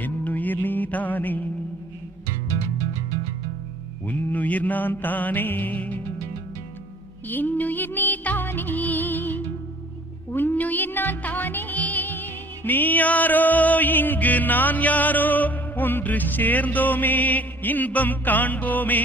என்னுயிர் நீதானே, உன்னுயிர் நான் தானே. என்னுயிர் நீதானே, உன்னுயிர் நான் தானே. நீ யாரோ இங்கு நான் யாரோ, ஒன்று சேர்ந்தோமே இன்பம் காண்போமே.